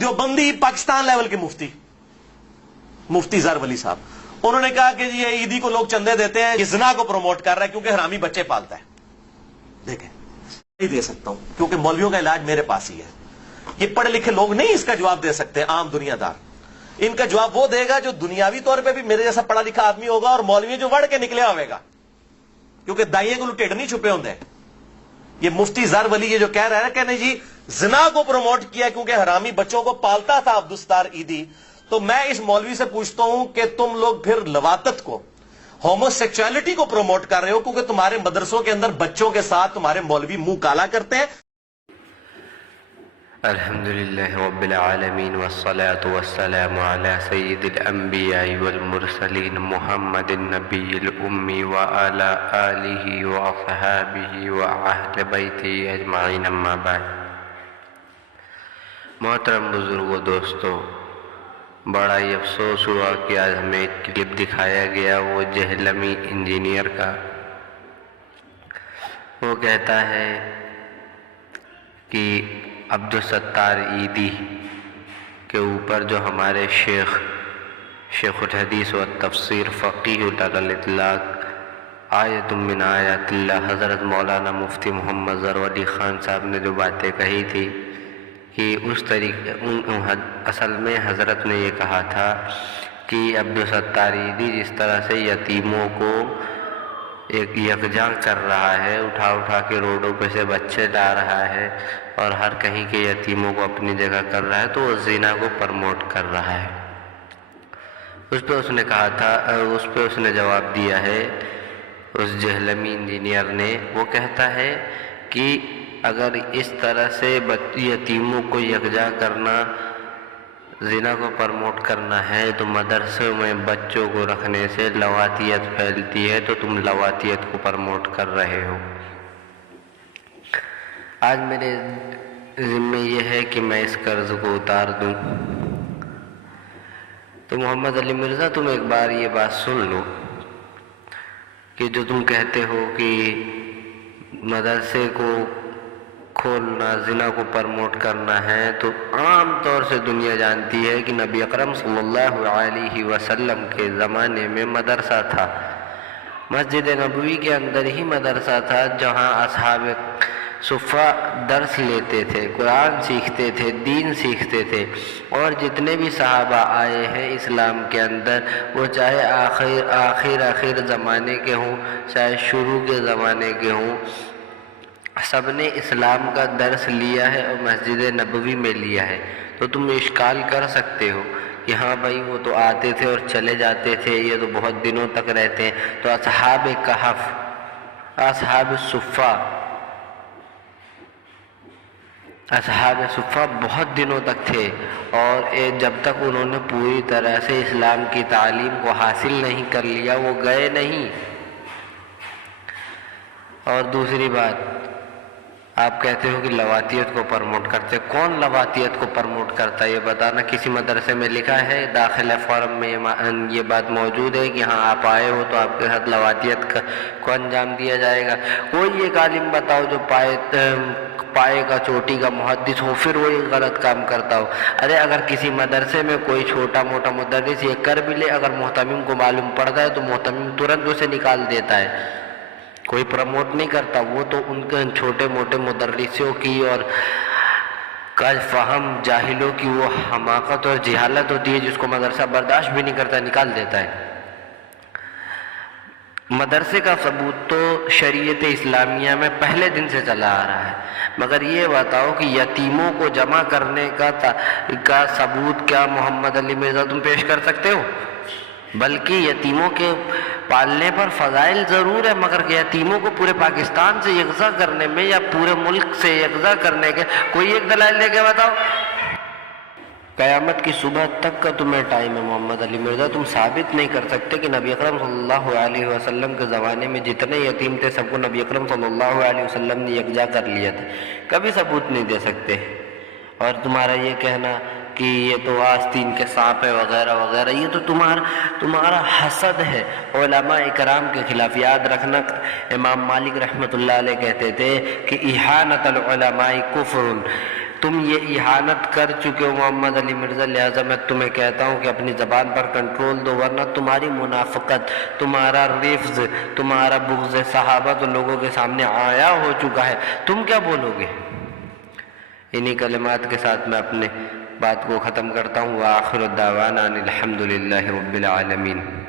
Deobandi Pakistan level کے مفتی زر ولی صاحب، انہوں نے کہا کہ جی یہ عیدی کو لوگ چندے دیتے ہیں، یہ زنا کو پروموٹ کر رہا ہے کیونکہ حرامی بچے پالتا ہے۔ دیکھیں نہیں دے سکتا ہوں کیونکہ مولویوں کا علاج میرے پاس ہی ہے، یہ پڑھے لکھے لوگ نہیں اس کا جواب دے سکتے، عام دنیا دار۔ ان کا جواب وہ دے گا جو دنیاوی طور پہ بھی میرے جیسا پڑھا لکھا آدمی ہوگا، اور مولوی جو وڑ کے نکلے ہوئے گا، کیونکہ دائیں کو ٹیڑھ نہیں چھپے ہوندے۔ یہ مفتی زر ولی یہ جو کہہ رہا ہے کہ نہیں جی زنا کو پروموٹ کیا کیونکہ حرامی بچوں کو پالتا تھا عبدالستار عیدی، تو میں اس مولوی سے پوچھتا ہوں کہ تم لوگ پھر لواطت کو، ہومو سیکچولیٹی کو پروموٹ کر رہے ہو کیونکہ تمہارے مدرسوں کے اندر بچوں کے ساتھ تمہارے مولوی منہ کالا کرتے ہیں۔ الحمدللہ رب العالمین والصلاة والسلام علی سید الانبیاء والمرسلین محمد النبی الامی وعلی آلہ واصحابہ واہل بیتہ اجمعین، اما بعد۔ محترم بزرگوں، دوستوں، بڑا ہی افسوس ہوا کہ آج ہمیں ایک کلپ دکھایا گیا وہ جہلمی انجینئر کا۔ وہ کہتا ہے کہ عبدالستار عیدی کے اوپر جو ہمارے شیخ الحدیث و تفسیر فقیہ علی الاطلاق آیت من آیات اللہ حضرت مولانا مفتی محمد زر ولی خان صاحب نے جو باتیں کہی تھی کہ اس طریقے اصل میں حضرت نے یہ کہا تھا کہ عبدالستار عیدی جس طرح سے یتیموں کو ایک یکجا کر رہا ہے، اٹھا کے روڈوں پہ سے بچے لا رہا ہے اور ہر کہیں کے یتیموں کو اپنی جگہ کر رہا ہے، تو وہ زنا کو پرموٹ کر رہا ہے۔ اس پہ اس نے کہا تھا، اس پہ اس نے جواب دیا ہے اس جہلمی انجینئر نے، وہ کہتا ہے کہ اگر اس طرح سے یتیموں کو یکجا کرنا، زنا کو پرموٹ کرنا ہے تو مدرسوں میں بچوں کو رکھنے سے لواطیت پھیلتی ہے، تو تم لواطیت کو پرموٹ کر رہے ہو۔ آج میرے ذمہ یہ ہے کہ میں اس قرض کو اتار دوں۔ تو محمد علی مرزا، تم ایک بار یہ بات سن لو کہ جو تم کہتے ہو کہ مدرسے کو کھولنا، زنا کو پرموٹ کرنا ہے، تو عام طور سے دنیا جانتی ہے کہ نبی اکرم صلی اللہ علیہ وسلم کے زمانے میں مدرسہ تھا، مسجد نبوی کے اندر ہی مدرسہ تھا، جہاں اصحاب صفہ درس لیتے تھے، قرآن سیکھتے تھے، دین سیکھتے تھے، اور جتنے بھی صحابہ آئے ہیں اسلام کے اندر، وہ چاہے آخر زمانے کے ہوں، چاہے شروع کے زمانے کے ہوں، سب نے اسلام کا درس لیا ہے اور مسجد نبوی میں لیا ہے۔ تو تم اشکال کر سکتے ہو کہ ہاں بھائی وہ تو آتے تھے اور چلے جاتے تھے، یہ تو بہت دنوں تک رہتے ہیں۔ تو اصحاب کہف، اصحاب صفہ بہت دنوں تک تھے، اور جب تک انہوں نے پوری طرح سے اسلام کی تعلیم کو حاصل نہیں کر لیا وہ گئے نہیں۔ اور دوسری بات، آپ کہتے ہو کہ لواطیت کو پرموٹ کرتے، کون لواطیت کو پرموٹ کرتا ہے یہ بتانا۔ کسی مدرسے میں لکھا ہے داخلہ فارم میں یہ بات موجود ہے کہ ہاں آپ آئے ہو تو آپ کے ساتھ لواطیت کو انجام دیا جائے گا؟ کوئی ایک عالم بتاؤ جو پائے کا چوٹی کا محدث ہو، پھر وہ ایک غلط کام کرتا ہو۔ ارے اگر کسی مدرسے میں کوئی چھوٹا موٹا مدرس یہ کر بھی لے، اگر محتمم کو معلوم پڑتا ہے تو محتمم ترنت اسے نکال دیتا ہے، کوئی پروموٹ نہیں کرتا۔ وہ تو ان کے چھوٹے موٹے مدرسوں کی اور کج فہم جاہلوں کی وہ حماقت اور جہالت ہوتی ہے جس کو مدرسہ برداشت بھی نہیں کرتا، نکال دیتا ہے۔ مدرسے کا ثبوت تو شریعت اسلامیہ میں پہلے دن سے چلا آ رہا ہے، مگر یہ بتاؤ کہ یتیموں کو جمع کرنے کا ثبوت کیا محمد علی مرزا تم پیش کر سکتے ہو؟ بلکہ یتیموں کے پالنے پر فضائل ضرور ہے، مگر یتیموں کو پورے پاکستان سے یکجا کرنے میں یا پورے ملک سے یکجا کرنے کے کوئی ایک دلائل لے کے بتاؤ۔ قیامت کی صبح تک کا تمہیں ٹائم ہے محمد علی مرزا، تم ثابت نہیں کر سکتے کہ نبی اکرم صلی اللہ علیہ وسلم کے زمانے میں جتنے یتیم تھے سب کو نبی اکرم صلی اللہ علیہ وسلم نے یکجا کر لیا تھا، کبھی ثبوت نہیں دے سکتے۔ اور تمہارا یہ کہنا کہ یہ تو آستین کے سانپ ہے وغیرہ وغیرہ، یہ تو تمہارا حسد ہے علماء اکرام کے خلاف۔ یاد رکھنا امام مالک رحمۃ اللہ علیہ کہتے تھے کہ احانت العلماء کفر، تم یہ اہانت کر چکے ہو محمد علی مرزا، لہٰذا میں تمہیں کہتا ہوں کہ اپنی زبان پر کنٹرول دو، ورنہ تمہاری منافقت، تمہارا رفض، تمہارا بغض صحابہ تو لوگوں کے سامنے آیا ہو چکا ہے، تم کیا بولو گے؟ انہی کلمات کے ساتھ میں اپنے بات کو ختم کرتا ہوں۔ وآخر الدعوانا ان الحمد للہ رب العالمین۔